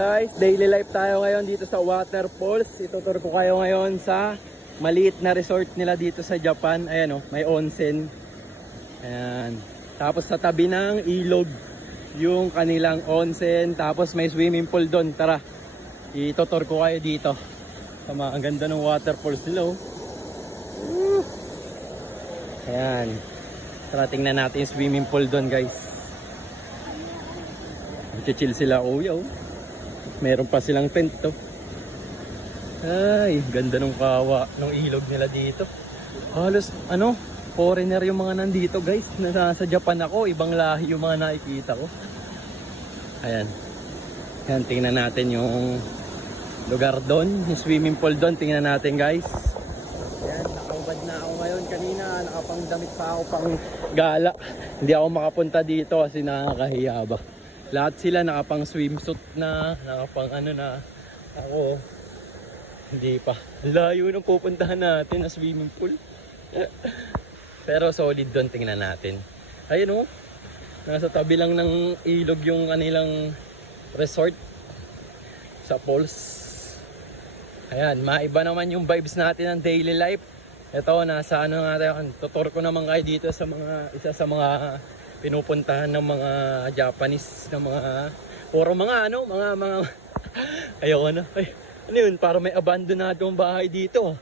Guys, daily life tayo ngayon dito sa waterfalls. Itutur ko kayo ngayon sa maliit na resort nila dito sa Japan. Ayan, oh, may onsen. Ayan. Tapos sa tabi ng ilog yung kanilang onsen. Tapos may swimming pool doon. Tara, itutur ko kayo dito. Tama, ang ganda ng waterfalls nila, oh. Ayan. Tara, tingnan natin yung swimming pool doon, guys. Chill sila, oh, yo. Meron pa silang tent to. Ay, ganda ng kawa ng ilog nila dito. Halos ano, foreigner yung mga nandito, guys. Nasa Japan ako, ibang lahi yung mga nakikita ko. Ayan. Ayan, tingnan natin yung lugar doon, yung swimming pool doon. Tingnan natin, guys. Ayan, nakaubad na ako ngayon. Kanina nakapangdamit pa ako pang gala. Hindi ako makapunta dito kasi nakakahiya ba. Lahat sila nakapang swimsuit na, nakapang ano na. Ako, hindi pa. Layo nang pupuntahan natin na swimming pool. Pero solid doon, tingnan natin. Ayun, oh, nasa tabi lang ng ilog yung kanilang resort sa falls. Ayan, maiba naman yung vibes natin ng daily life. Ito, nasa ano nga tayo, tutor ko naman kayo dito sa mga, isa sa mga pinupuntahan ng mga Japanese na mga puro mga ano, mga ayoko na. Ay, ano yun, para may abandonadong bahay dito.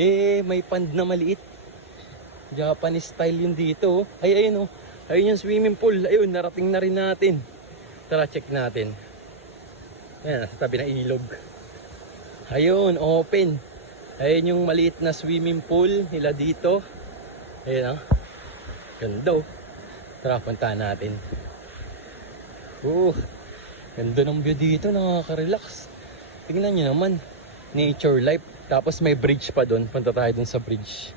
Eh, may pond na maliit. Japanese style yun dito. Ay, ayun, oh. Ayun yung swimming pool. Ayun, narating na rin natin. Tara, check natin. Ayan, sa tabi ng ilog. Ayun, open. Ayun yung maliit na swimming pool nila dito. Ayun, ah. Ganda, oh. Tara, puntahan natin. Ganda ng view dito. Nakaka-relax. Tingnan nyo naman. Nature life. Tapos may bridge pa doon. Punta tayo doon sa bridge.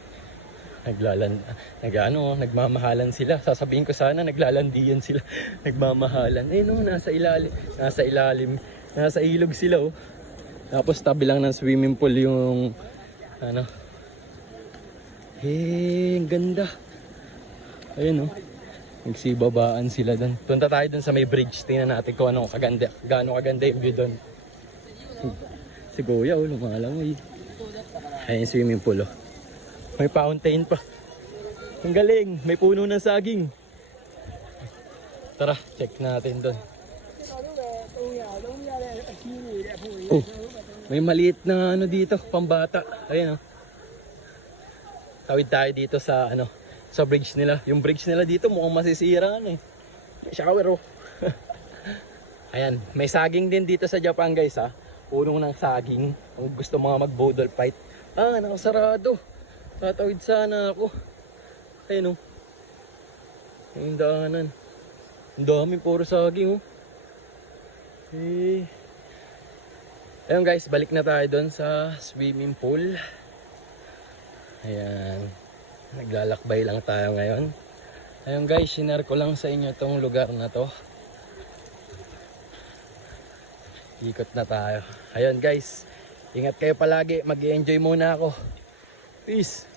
Nagmamahalan sila. Sasabihin ko sana naglalandian sila. Nagmamahalan. Ayun, oh, nasa ilalim. Nasa ilog sila, oh. Tapos tabi lang ng swimming pool yung ano. Ang ganda. Ayun, oh. Nagsibabaan sila doon. Punta tayo doon sa may bridge. Tingnan natin kung ano kaganda. Gaano kaganda yung view doon. Si Kuya, oh, lumalangoy. Ayun, swimming pool, oh. May fountain pa. Ang galing. May puno ng saging. Tara, check natin doon. Oh, may maliit na ano dito, pambata. Ayun, oh. Tawid tayo dito sa ano, sa bridge nila. Yung bridge nila dito mukhang masisira na, eh. May shower, oh. Ayan, may saging din dito sa Japan, guys, ha. Punong ng saging. Kung gusto mga mag-bodle fight. Nakasarado. Tatawid sana ako. Ayun, oh. Yung daanan. Ang dami, puro saging, oh. Ayun, guys, balik na tayo doon sa swimming pool. Ayan, naglalakbay lang tayo ngayon. Ayun, guys, sinare ko lang sa inyo tong lugar na to. Ikot na tayo. Ayun, guys, ingat kayo palagi. Mag-i-enjoy muna ako. Peace.